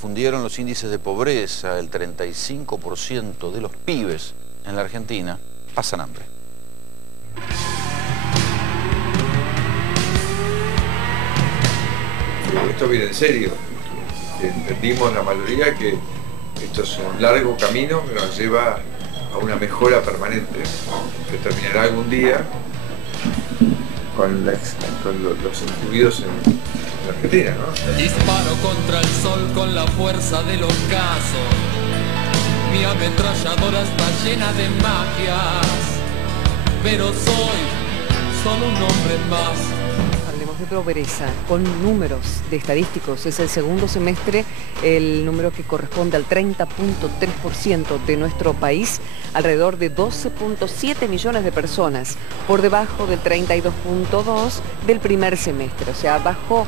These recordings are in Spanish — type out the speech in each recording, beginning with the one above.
Fundieron los índices de pobreza. El 35% de los pibes en la Argentina pasan hambre. Esto viene en serio. Entendimos la mayoría que esto es un largo camino que nos lleva a una mejora permanente, que terminará algún día con los incluidos en la Argentina, ¿no? Disparo contra el sol con la fuerza del ocaso. Mi ametralladora está llena de magias, pero soy solo un hombre más. Hablemos de pobreza con números de estadísticos. Es el segundo semestre el número que corresponde al 30.3% de nuestro país, alrededor de 12.7 millones de personas, por debajo del 32.2 del primer semestre, o sea, bajó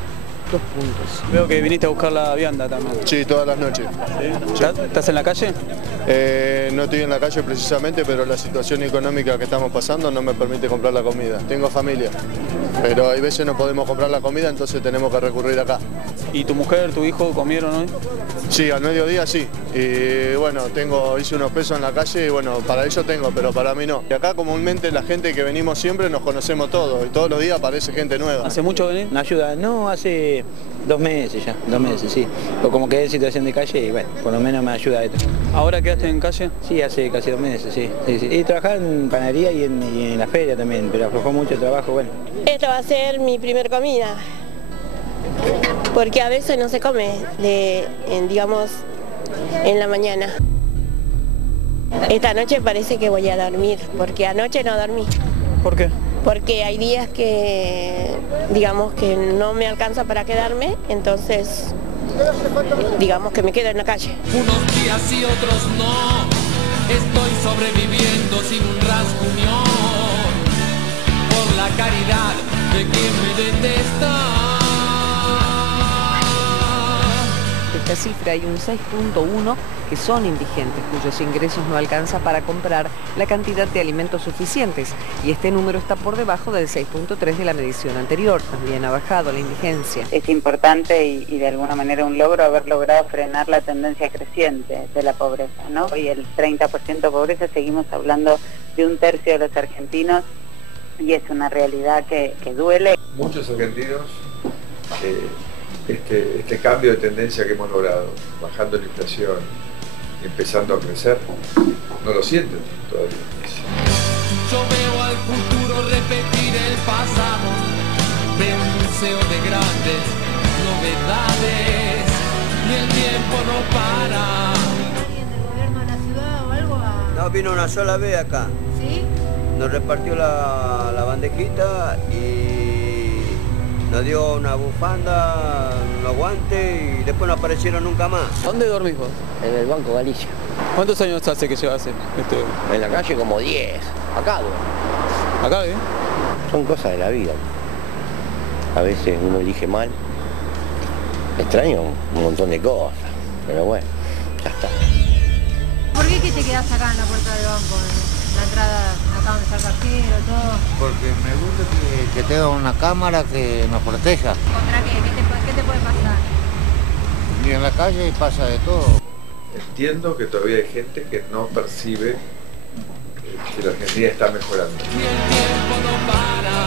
2 puntos. Veo que viniste a buscar la vianda también. Sí, todas las noches. ¿Sí? ¿Estás en la calle? No estoy en la calle precisamente, pero la situación económica que estamos pasando no me permite comprar la comida. Tengo familia, pero hay veces no podemos comprar la comida, entonces tenemos que recurrir acá. ¿Y tu mujer, tu hijo comieron hoy? Sí, al mediodía sí. Y bueno, hice unos pesos en la calle y bueno, para ellos tengo, pero para mí no. Y acá comúnmente la gente que venimos siempre nos conocemos todos y todos los días aparece gente nueva. ¿Hace mucho venir? ¿Una ayuda? No, hace 2 meses ya, 2 meses, sí. O como quedé en situación de calle y bueno, por lo menos me ayuda esto. ¿Ahora quedaste en calle? Sí, hace casi 2 meses, sí. Y trabajaba en panadería y en la feria también, pero aflojó mucho el trabajo, bueno. Esta va a ser mi primer comida, porque a veces no se come, digamos, en la mañana. Esta noche parece que voy a dormir, porque anoche no dormí. ¿Por qué? Porque hay días que, digamos, que no me alcanza para quedarme, entonces, digamos que me quedo en la calle. Unos días y otros no, estoy sobreviviendo sin un rasguñón, por la caridad de quien me detesta. Esta cifra hay un 6.1 que son indigentes, cuyos ingresos no alcanzan para comprar la cantidad de alimentos suficientes. Y este número está por debajo del 6.3 de la medición anterior. También ha bajado la indigencia. Es importante y de alguna manera un logro haber logrado frenar la tendencia creciente de la pobreza, ¿no? Hoy el 30% de pobreza, seguimos hablando de 1/3 de los argentinos y es una realidad que duele. Muchos argentinos, este cambio de tendencia que hemos logrado, bajando la inflación, empezando a crecer, no lo sienten todavía. Yo veo al futuro repetir el pasado, veo un museo de grandes novedades y el tiempo no para. ¿Alguien del gobierno de la ciudad o algo? No, vino una sola vez acá. ¿Sí? Nos repartió la bandejita y nos dio una bufanda, unos guantes y después no aparecieron nunca más. ¿Dónde dormís vos? En el Banco Galicia. ¿Cuántos años hace que llevas En la calle como 10. Acá, duermo. ¿Acá, eh? Son cosas de la vida. A veces uno elige mal. Extraño un montón de cosas. Pero bueno, ya está. ¿Por qué que te quedás acá en la puerta del banco? En la entrada, acá donde está el cajero, todo. Porque me gusta que tenga una cámara que nos proteja. ¿Contra qué? ¿Qué te puede pasar? Y en la calle pasa de todo. Entiendo que todavía hay gente que no percibe que la Argentina está mejorando. Y el tiempo no para,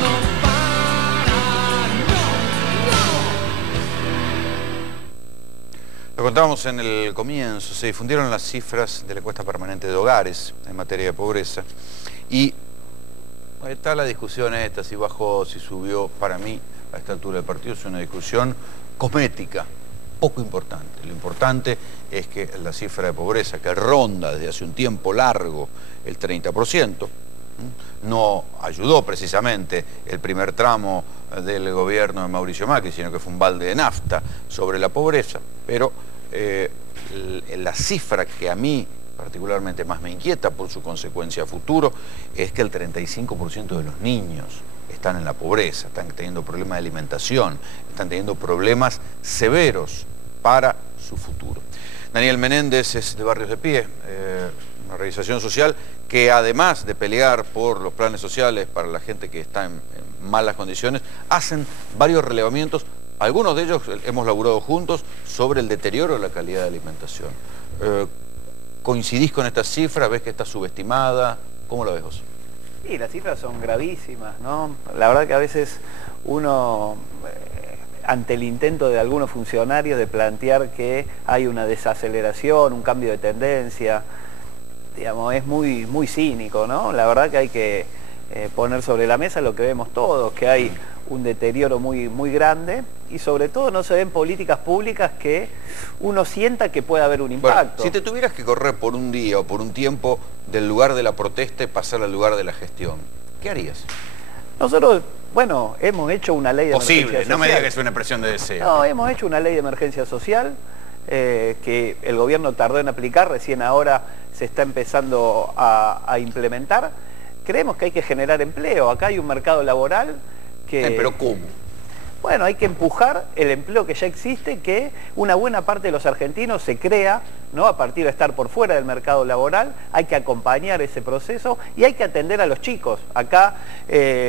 no para, no. Lo contábamos en el comienzo, se difundieron las cifras de la encuesta permanente de hogares en materia de pobreza y ahí está la discusión esta, si bajó, si subió. Para mí, a esta altura del partido, es una discusión cosmética, poco importante. Lo importante es que la cifra de pobreza, que ronda desde hace un tiempo largo el 30%, no ayudó precisamente el primer tramo del gobierno de Mauricio Macri, sino que fue un balde de nafta sobre la pobreza, pero la cifra que a mí particularmente más me inquieta por su consecuencia a futuro es que el 35% de los niños están en la pobreza, están teniendo problemas de alimentación, están teniendo problemas severos para su futuro. Daniel Menéndez es de Barrios de Pie, una organización social que además de pelear por los planes sociales para la gente que está en malas condiciones, hacen varios relevamientos algunos de ellos hemos laburado juntos sobre el deterioro de la calidad de alimentación. ¿Coincidís con estas cifras? ¿Ves que está subestimada? ¿Cómo la ves vos? Sí, las cifras son gravísimas, ¿no? La verdad que a veces uno, ante el intento de algunos funcionarios de plantear que hay una desaceleración, un cambio de tendencia, digamos, es muy cínico, ¿no? La verdad que hay que poner sobre la mesa lo que vemos todos, que hay un deterioro muy grande y sobre todo no se ven políticas públicas que uno sienta que puede haber un impacto. Bueno, si te tuvieras que correr por un día o por un tiempo del lugar de la protesta y pasar al lugar de la gestión, ¿qué harías? Nosotros, bueno, hemos hecho una ley de emergencia social. Posible, no me digas que es una expresión de deseo. No, hemos hecho una ley de emergencia social que el gobierno tardó en aplicar, recién ahora se está empezando a implementar. Creemos que hay que generar empleo, acá hay un mercado laboral que... ¿Pero cómo? Bueno, hay que empujar el empleo que ya existe, que una buena parte de los argentinos se crea, ¿no? A partir de estar por fuera del mercado laboral, hay que acompañar ese proceso y hay que atender a los chicos. Acá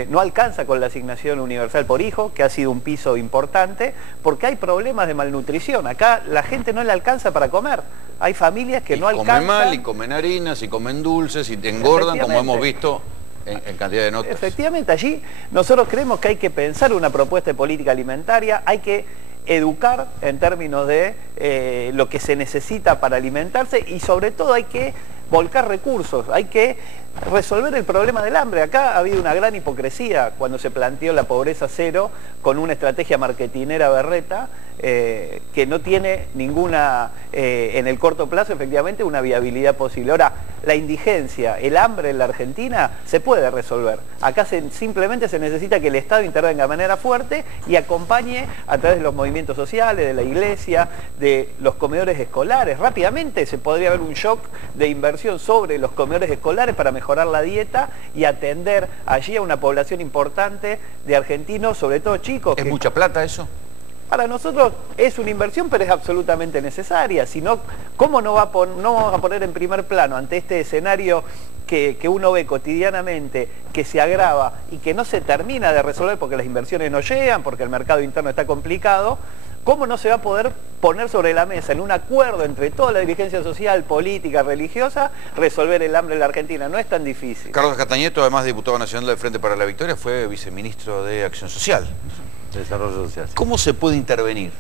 no alcanza con la asignación universal por hijo, que ha sido un piso importante, porque hay problemas de malnutrición. Acá la gente no le alcanza para comer. Hay familias que no alcanzan. Comen mal, y comen harinas, y comen dulces, y te engordan, como hemos visto en cantidad de notas. Efectivamente, allí nosotros creemos que hay que pensar una propuesta de política alimentaria, hay que educar en términos de lo que se necesita para alimentarse y sobre todo hay que volcar recursos, hay que resolver el problema del hambre. Acá ha habido una gran hipocresía cuando se planteó la pobreza cero con una estrategia marketinera berreta que no tiene ninguna, en el corto plazo, efectivamente, una viabilidad posible. Ahora, la indigencia, el hambre en la Argentina se puede resolver. Acá simplemente se necesita que el Estado intervenga de manera fuerte y acompañe a través de los movimientos sociales, de la iglesia, de los comedores escolares. Rápidamente se podría haber un shock de inversión sobre los comedores escolares para mejorar la dieta y atender allí a una población importante de argentinos, sobre todo chicos. ¿Es mucha plata eso? Para nosotros es una inversión, pero es absolutamente necesaria. Si no, ¿cómo no vamos a poner en primer plano ante este escenario que uno ve cotidianamente, que se agrava y que no se termina de resolver porque las inversiones no llegan, porque el mercado interno está complicado? ¿Cómo no se va a poder poner sobre la mesa en un acuerdo entre toda la dirigencia social, política, religiosa, resolver el hambre en la Argentina? No es tan difícil. Carlos Castañeto, además diputado nacional del Frente para la Victoria, fue viceministro de Acción Social. Desarrollo social. ¿Cómo se puede intervenir?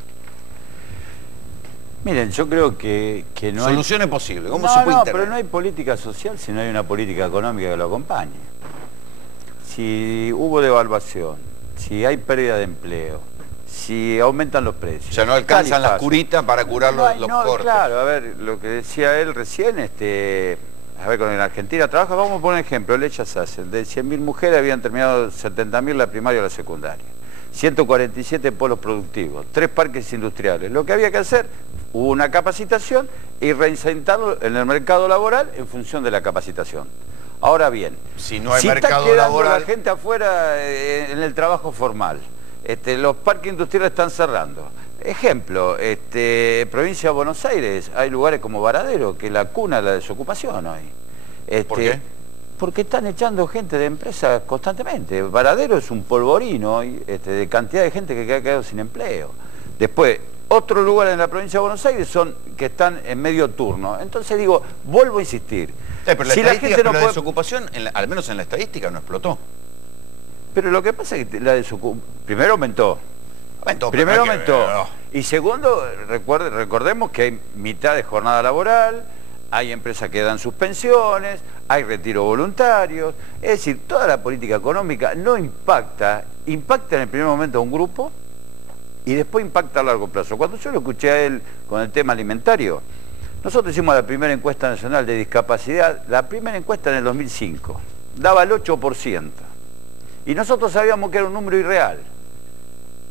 Miren, yo creo que no hay... Solución es posible. ¿Cómo se puede intervenir? Pero no hay política social si no hay una política económica que lo acompañe. Si hubo devaluación, si hay pérdida de empleo, si aumentan los precios. O sea, no alcanzan las curitas para curar los cortes. Claro, a ver, lo que decía él recién, a ver, con la Argentina trabaja, vamos a poner un ejemplo, Lecha Sassen, de 100.000 mujeres habían terminado 70.000 la primaria y la secundaria. 147 polos productivos, 3 parques industriales. Lo que había que hacer, hubo una capacitación y reinsertarlo en el mercado laboral en función de la capacitación. Ahora bien, si no hay mercado está quedando laboral, la gente afuera en el trabajo formal, los parques industriales están cerrando. Ejemplo, provincia de Buenos Aires, hay lugares como Varadero, que es la cuna de la desocupación hoy. ¿Por qué? Porque están echando gente de empresas constantemente. Varadero es un polvorino hoy, de cantidad de gente que ha quedado sin empleo. Después, otros lugares en la provincia de Buenos Aires son que están en medio turno. Entonces digo, vuelvo a insistir. Pero la, la desocupación, al menos en la estadística, no explotó. Pero lo que pasa es que la desocupación primero aumentó. Primero aumentó. Y segundo, recordemos que hay mitad de jornada laboral, hay empresas que dan suspensiones, hay retiro voluntarios. Es decir, toda la política económica no impacta en el primer momento a un grupo y después impacta a largo plazo. Cuando yo lo escuché a él con el tema alimentario, nosotros hicimos la primera encuesta nacional de discapacidad, la primera encuesta en el 2005, daba el 8%. Y nosotros sabíamos que era un número irreal,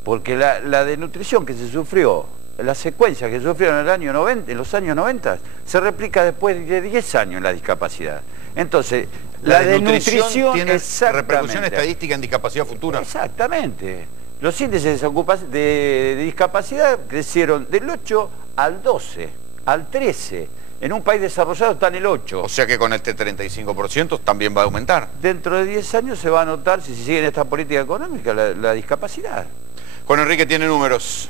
porque la desnutrición que se sufrió, la secuencia que sufrieron en los años 90, se replica después de 10 años en la discapacidad. Entonces, la desnutrición tiene repercusión estadística en discapacidad futura. Exactamente. Los índices de discapacidad crecieron del 8 al 12, al 13. En un país desarrollado está en el 8. O sea que con este 35% también va a aumentar. Dentro de 10 años se va a notar, si se sigue en esta política económica, la discapacidad. Juan Enrique tiene números.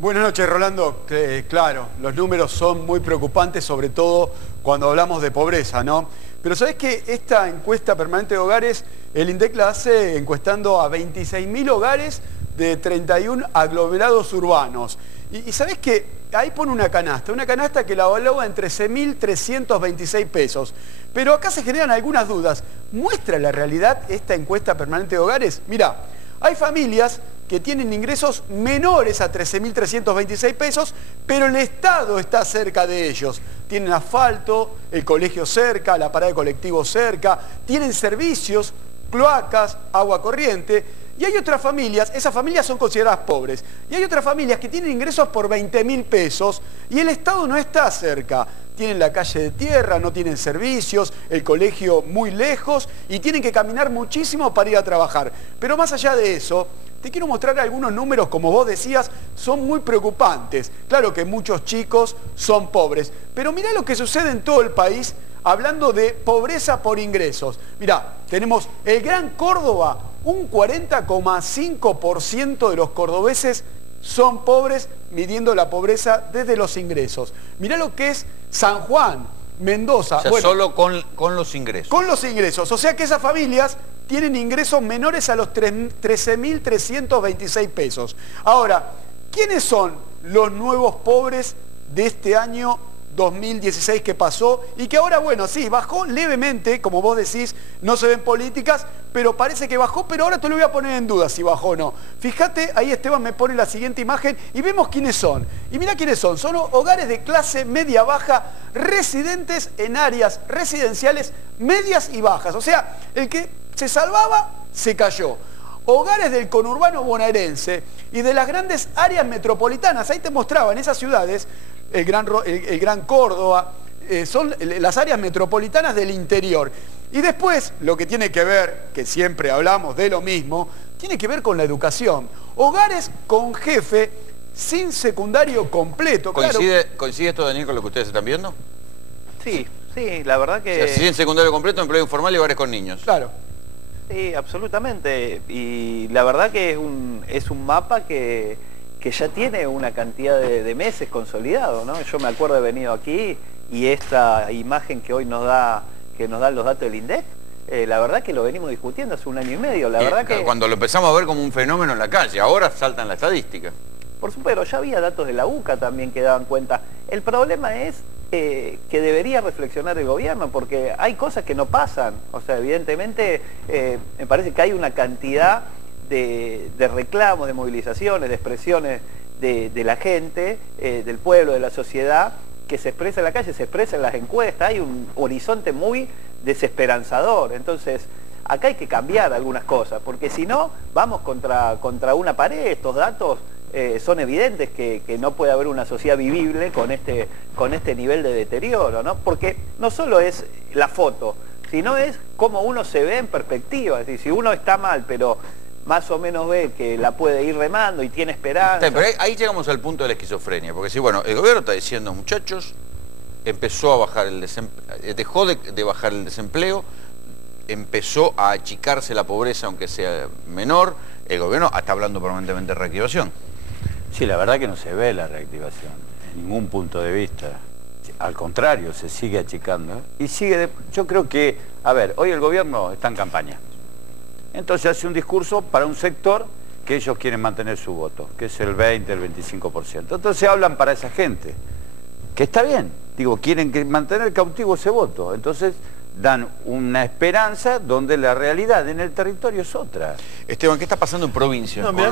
Buenas noches, Rolando. Claro, los números son muy preocupantes, sobre todo cuando hablamos de pobreza, ¿no? Pero ¿sabés que esta encuesta permanente de hogares, el INDEC la hace encuestando a 26.000 hogares de 31 aglomerados urbanos? Y ¿sabés que ahí pone una canasta que la evalúa en 13.326 pesos? Pero acá se generan algunas dudas. ¿Muestra la realidad esta encuesta permanente de hogares? Mirá, hay familias que tienen ingresos menores a 13.326 pesos, pero el Estado está cerca de ellos. Tienen asfalto, el colegio cerca, la parada de colectivo cerca, tienen servicios, cloacas, agua corriente. Y hay otras familias, esas familias son consideradas pobres, y hay otras familias que tienen ingresos por 20.000 pesos y el Estado no está cerca. Tienen la calle de tierra, no tienen servicios, el colegio muy lejos y tienen que caminar muchísimo para ir a trabajar. Pero más allá de eso, te quiero mostrar algunos números, como vos decías, son muy preocupantes. Claro que muchos chicos son pobres, pero mirá lo que sucede en todo el país hablando de pobreza por ingresos. Mirá, tenemos el Gran Córdoba, un 40,5% de los cordobeses son pobres, midiendo la pobreza desde los ingresos. Mirá lo que es San Juan, Mendoza. O sea, bueno, solo con los ingresos. Con los ingresos, o sea que esas familias tienen ingresos menores a los 13.326 pesos. Ahora, ¿quiénes son los nuevos pobres de este año 2016 que pasó y que ahora, bueno, sí, bajó levemente, como vos decís, no se ven políticas, pero parece que bajó, pero ahora te lo voy a poner en duda si bajó o no. Fíjate, ahí Esteban me pone la siguiente imagen y vemos quiénes son. Y mirá quiénes son hogares de clase media-baja, residentes en áreas residenciales medias y bajas. O sea, el que se salvaba, se cayó. Hogares del conurbano bonaerense y de las grandes áreas metropolitanas. Ahí te mostraba en esas ciudades, el Gran Córdoba, son las áreas metropolitanas del interior. Y después, lo que tiene que ver, que siempre hablamos de lo mismo, tiene que ver con la educación. Hogares con jefe sin secundario completo. ¿Coincide esto, Daniel, con lo que ustedes están viendo? Sí, la verdad que... O sea, sin secundario completo, empleo informal y hogares con niños. Claro. Sí, absolutamente. Y la verdad que es un mapa que ya tiene una cantidad de meses consolidado, ¿no? Yo me acuerdo de haber venido aquí y esta imagen que hoy nos dan los datos del INDEC, la verdad que lo venimos discutiendo hace 1 año y medio. La verdad que cuando lo empezamos a ver como un fenómeno en la calle, ahora salta en la estadística. Por supuesto, ya había datos de la UCA también que daban cuenta. El problema es que debería reflexionar el gobierno, porque hay cosas que no pasan. O sea, evidentemente me parece que hay una cantidad de reclamos, de movilizaciones, de expresiones de la gente, del pueblo, de la sociedad, que se expresa en la calle, se expresa en las encuestas. Hay un horizonte muy desesperanzador. Entonces, acá hay que cambiar algunas cosas, porque si no, vamos contra una pared. Estos datos son evidentes que no puede haber una sociedad vivible con este nivel de deterioro, ¿no? Porque no solo es la foto, sino es cómo uno se ve en perspectiva. Es decir, si uno está mal, pero más o menos ve que la puede ir remando y tiene esperanza. Pero ahí llegamos al punto de la esquizofrenia, porque si, bueno, el gobierno está diciendo, muchachos, empezó a bajar el desempleo, dejó de bajar el desempleo, empezó a achicarse la pobreza, aunque sea menor, el gobierno está hablando permanentemente de reactivación. Sí, la verdad que no se ve la reactivación, en ningún punto de vista. Al contrario, se sigue achicando. Y yo creo que, a ver, hoy el gobierno está en campaña. Entonces hace un discurso para un sector que ellos quieren mantener su voto, que es el 20, el 25%. Entonces hablan para esa gente, que está bien, digo, quieren mantener cautivo ese voto. Entonces dan una esperanza donde la realidad en el territorio es otra. Esteban, ¿qué está pasando en provincia? No, mira,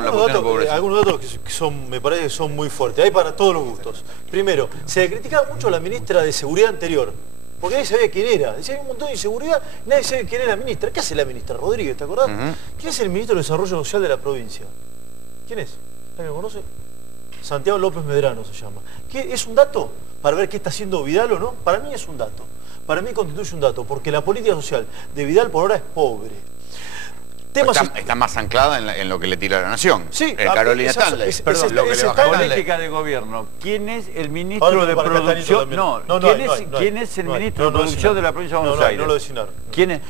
algunos datos que son, me parece que son muy fuertes. Hay para todos los gustos. Primero, se criticaba mucho a la ministra de Seguridad anterior, porque nadie sabía quién era. Decía, hay un montón de inseguridad, nadie sabe quién es la ministra. ¿Qué hace la ministra? Rodríguez, ¿te acordás? ¿Quién es el ministro de Desarrollo Social de la provincia? ¿Quién es? ¿Alguien lo conoce? Santiago López Medrano se llama. ¿Qué, es un dato para ver qué está haciendo Vidal o no? Para mí es un dato. Para mí constituye un dato, porque la política social de Vidal por ahora es pobre. temas... Está más anclada en lo que le tira la Nación. Sí, el Carolina Stanley. Perdón, lo que le bajó política de gobierno. ¿Quién es el ministro de producción? ¿Quién es el ministro de producción de la provincia de Buenos Aires? No lo designaron. ¿Quién es?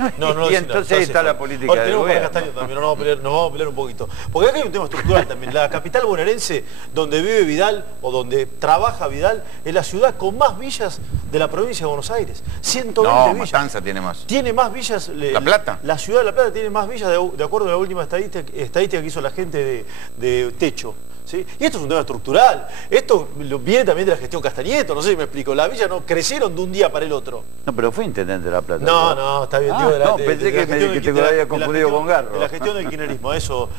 Y entonces está la política de gobierno. Castaño también, nos vamos a pelear un poquito. Porque acá hay un tema estructural también. La capital bonaerense, donde vive Vidal o donde trabaja Vidal, es la ciudad con más villas de la provincia de Buenos Aires. 120 villas. Matanza tiene más. Tiene más villas. ¿La Plata? La ciudad de La Plata tiene más villas de acuerdo a la última estadística que hizo la gente de Techo. ¿Sí? Y esto es un tema estructural. Esto viene también de la gestión Castañeto, no sé si me explico. Las villas no crecieron de un día para el otro. No, pero fue intendente de La Plata. No, está bien. Pensé que te lo había confundido con Garro. La gestión del kirchnerismo, a eso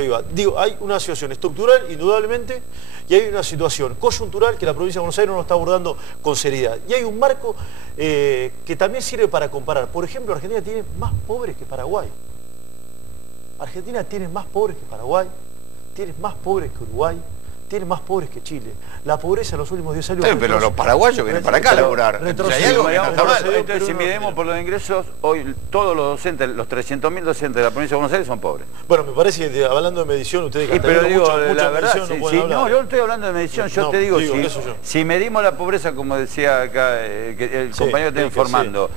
iba. Digo, hay una situación estructural, indudablemente, y hay una situación coyuntural que la provincia de Buenos Aires no está abordando con seriedad. Y hay un marco que también sirve para comparar. Por ejemplo, Argentina tiene más pobres que Paraguay. Argentina tiene más pobres que Paraguay. Tienes más pobres que Uruguay, tienes más pobres que Chile. La pobreza en los últimos 10 años... Pero los paraguayos vienen para acá a laburar. Entonces, si midemos por los ingresos, hoy todos los docentes, los 300.000 docentes de la provincia de Buenos Aires son pobres. Bueno, me parece que hablando de medición, ustedes que pero digo, mucha la verdad, medición, no, yo no estoy hablando de medición, yo te digo, si medimos la pobreza, como decía acá el compañero que está informando,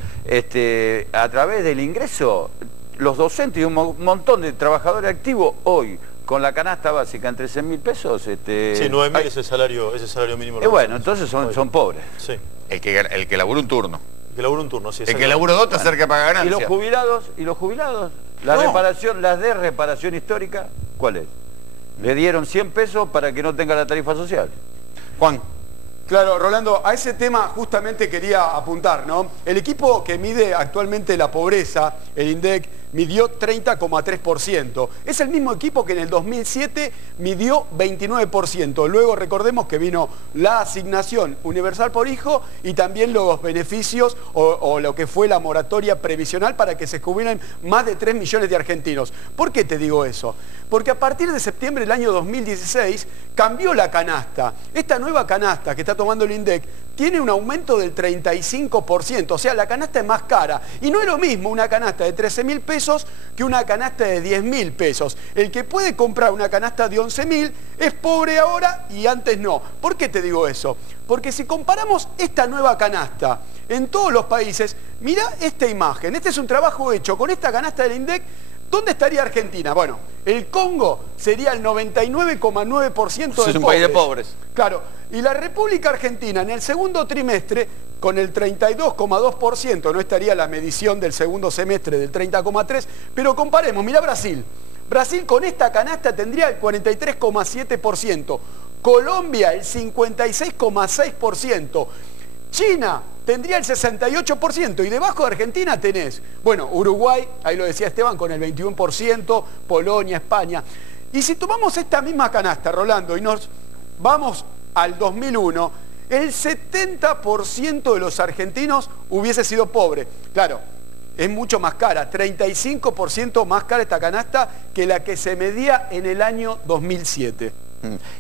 a través del ingreso, los docentes y un montón de trabajadores activos hoy, con la canasta básica en 13.000 pesos... Sí, 9.000 es el salario mínimo. Bueno, entonces son pobres. Sí. El que labura un turno. El que labura un turno, sí. El que labura 2 está cerca para ganar. ¿Y los jubilados? La reparación, las de reparación histórica, ¿cuál es? Le dieron 100 pesos para que no tenga la tarifa social. Juan. Claro, Rolando, a ese tema justamente quería apuntar, ¿no? El equipo que mide actualmente la pobreza, el INDEC, midió 30,3%. Es el mismo equipo que en el 2007 midió 29%. Luego recordemos que vino la asignación universal por hijo y también los beneficios o lo que fue la moratoria previsional para que se jubilen más de 3 millones de argentinos. ¿Por qué te digo eso? Porque a partir de septiembre del año 2016 cambió la canasta. Esta nueva canasta que está tomando el INDEC tiene un aumento del 35%, o sea, la canasta es más cara. Y no es lo mismo una canasta de 13.000 pesos que una canasta de 10.000 pesos. El que puede comprar una canasta de 11.000 es pobre ahora y antes no. ¿Por qué te digo eso? Porque si comparamos esta nueva canasta en todos los países, mira esta imagen. Este es un trabajo hecho con esta canasta del INDEC. ¿Dónde estaría Argentina? Bueno, el Congo sería el 99,9% de pobres. Es un país de pobres. Claro, y la República Argentina en el segundo trimestre, con el 32,2%, no estaría la medición del segundo semestre del 30,3%, pero comparemos, mira Brasil. Brasil con esta canasta tendría el 43,7%, Colombia el 56,6%, China tendría el 68% y debajo de Argentina tenés, bueno, Uruguay, ahí lo decía Esteban, con el 21%, Polonia, España. Y si tomamos esta misma canasta, Rolando, y nos vamos al 2001, el 70% de los argentinos hubiese sido pobre. Claro, es mucho más cara, 35% más cara esta canasta que la que se medía en el año 2007.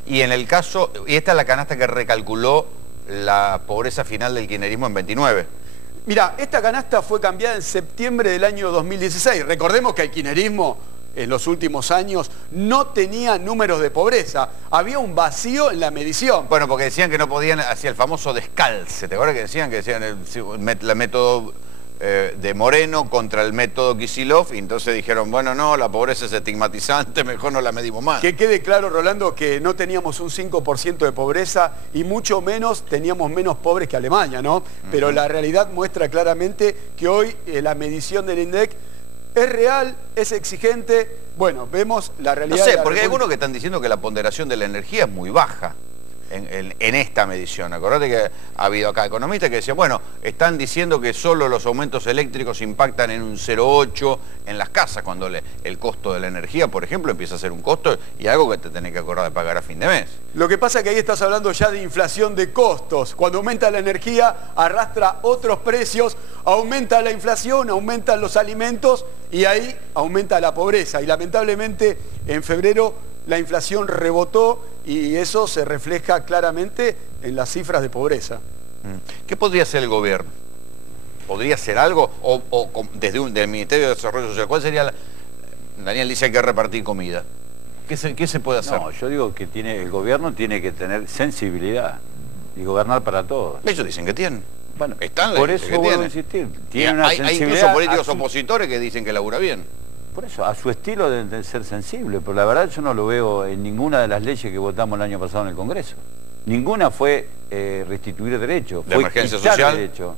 Y en el caso, y esta es la canasta que recalculó la pobreza final del kirchnerismo en 29. Mira, esta canasta fue cambiada en septiembre del año 2016. Recordemos que el kirchnerismo en los últimos años no tenía números de pobreza. Había un vacío en la medición. Bueno, porque decían que no podían, hacia el famoso descalce. ¿Te acuerdas que decían el método de Moreno contra el método Kicillof? Y entonces dijeron, bueno, no, la pobreza es estigmatizante, mejor no la medimos más. Que quede claro, Rolando, que no teníamos un 5% de pobreza y mucho menos teníamos menos pobres que Alemania, ¿no? Pero la realidad muestra claramente que hoy la medición del INDEC es real, es exigente. Bueno, vemos la realidad. No sé, porque hay algunos que están diciendo que la ponderación de la energía es muy baja en esta medición. Acordate que ha habido acá economistas que decían, bueno, están diciendo que solo los aumentos eléctricos impactan en un 0,8 en las casas, cuando el costo de la energía, por ejemplo, empieza a ser un costo y algo que te tenés que acordar de pagar a fin de mes. Lo que pasa es que ahí estás hablando ya de inflación de costos. Cuando aumenta la energía, arrastra otros precios, aumenta la inflación, aumentan los alimentos y ahí aumenta la pobreza. Y lamentablemente en febrero la inflación rebotó y eso se refleja claramente en las cifras de pobreza. ¿Qué podría hacer el gobierno? ¿Podría hacer algo? O desde el Ministerio de Desarrollo Social, ¿cuál sería Daniel dice que hay que repartir comida. ¿Qué se puede hacer? No, yo digo que el gobierno tiene que tener sensibilidad y gobernar para todos. Ellos dicen que tienen. Bueno, están por eso vuelvo a insistir. Hay incluso políticos opositores que dicen que labura bien. Por eso, a su estilo deben de ser sensibles, pero la verdad yo no lo veo en ninguna de las leyes que votamos el año pasado en el Congreso. Ninguna fue restituir derechos, fue emergencia social. Derecho.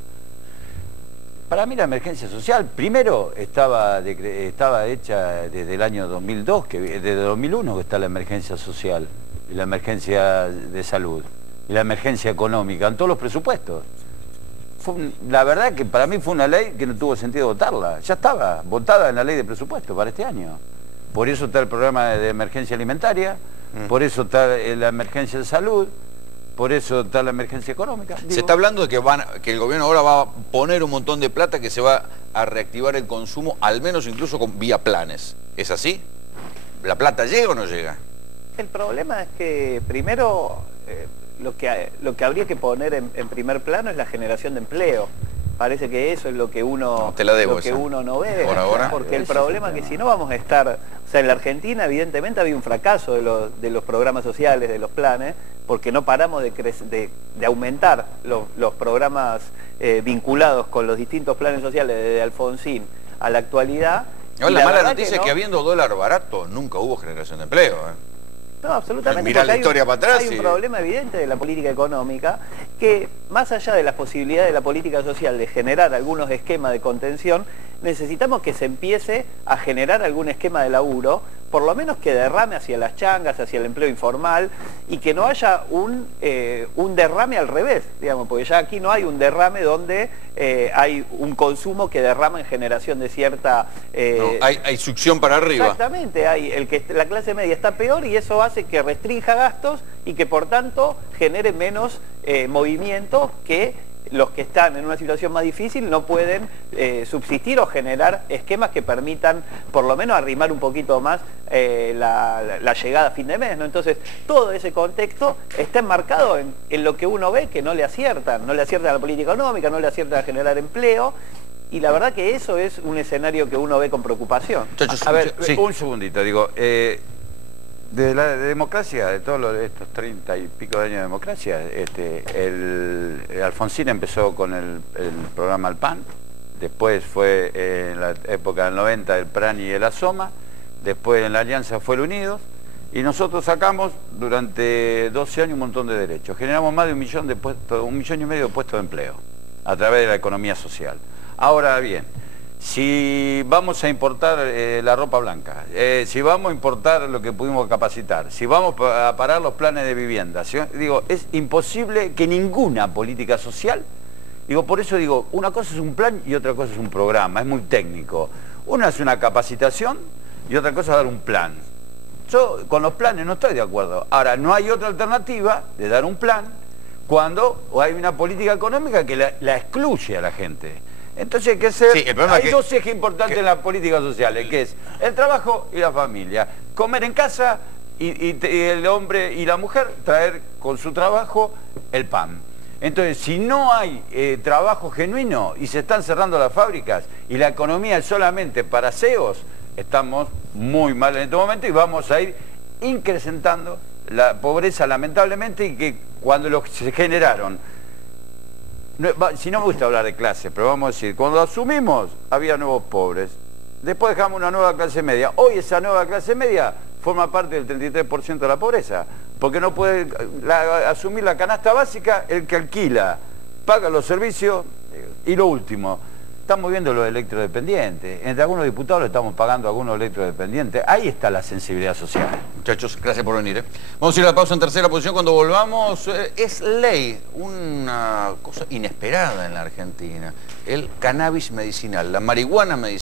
Para mí la emergencia social, primero estaba hecha desde el año 2002, desde 2001 que está la emergencia social, y la emergencia de salud, y la emergencia económica, en todos los presupuestos. La verdad que para mí fue una ley que no tuvo sentido votarla. Ya estaba votada en la ley de presupuesto para este año. Por eso está el programa de emergencia alimentaria, por eso está la emergencia de salud, por eso está la emergencia económica. Se está hablando de que el gobierno ahora va a poner un montón de plata que se va a reactivar el consumo, al menos incluso vía planes. ¿Es así? ¿La plata llega o no llega? El problema es que primero lo que habría que poner en primer plano es la generación de empleo. Parece que eso es lo que uno, uno no ve. Por ahora. Porque el problema es que si no vamos a estar... O sea, en la Argentina evidentemente había un fracaso de los programas sociales, de los planes, porque no paramos de aumentar los programas vinculados con los distintos planes sociales desde Alfonsín a la actualidad. La mala noticia es que habiendo dólar barato nunca hubo generación de empleo. No, absolutamente. Mirá la historia para atrás. Hay un problema evidente de la política económica que, más allá de las posibilidades de la política social de generar algunos esquemas de contención, necesitamos que se empiece a generar algún esquema de laburo, por lo menos que derrame hacia las changas, hacia el empleo informal, y que no haya un derrame al revés, digamos, porque ya aquí no hay un derrame donde hay un consumo que derrama en generación de cierta... no, hay succión para arriba. Exactamente, la clase media está peor y eso hace que restrinja gastos y que por tanto genere menos movimiento que los que están en una situación más difícil no pueden subsistir o generar esquemas que permitan por lo menos arrimar un poquito más la llegada a fin de mes, ¿no? Entonces todo ese contexto está enmarcado en lo que uno ve que no le aciertan a la política económica, no le aciertan a generar empleo, y la verdad que eso es un escenario que uno ve con preocupación. A ver, un segundito, digo, de la democracia, de todos estos 30 y pico de años de democracia, Alfonsín empezó con el programa El PAN, después fue en la época del 90 el PRAN y el ASOMA, después en la Alianza fue el Unidos, y nosotros sacamos durante 12 años un montón de derechos. Generamos más de 1,5 millones de puestos de empleo a través de la economía social. Ahora bien, si vamos a importar la ropa blanca, si vamos a importar lo que pudimos capacitar, si vamos a parar los planes de vivienda, digo, es imposible que ninguna política social, digo, por eso digo, una cosa es un plan y otra cosa es un programa, es muy técnico. Una es una capacitación y otra cosa es dar un plan. Yo con los planes no estoy de acuerdo. Ahora, no hay otra alternativa de dar un plan cuando hay una política económica que la excluye a la gente. Entonces hay que ser... Sí, hay dos ejes importantes en la política social, que es el trabajo y la familia. Comer en casa y el hombre y la mujer traer con su trabajo el pan. Entonces, si no hay trabajo genuino y se están cerrando las fábricas y la economía es solamente para CEOs, estamos muy mal en este momento y vamos a ir incrementando la pobreza lamentablemente, y que cuando se generaron... Si no me gusta hablar de clase, pero vamos a decir, cuando asumimos había nuevos pobres, después dejamos una nueva clase media. Hoy esa nueva clase media forma parte del 33% de la pobreza, porque no puede asumir la canasta básica el que alquila, paga los servicios. Y lo último, estamos viendo los electrodependientes. Entre algunos diputados le estamos pagando a algunos electrodependientes. Ahí está la sensibilidad social. Muchachos, gracias por venir. Vamos a ir a la pausa en tercera posición. Cuando volvamos, es ley, una cosa inesperada en la Argentina, el cannabis medicinal, la marihuana medicinal.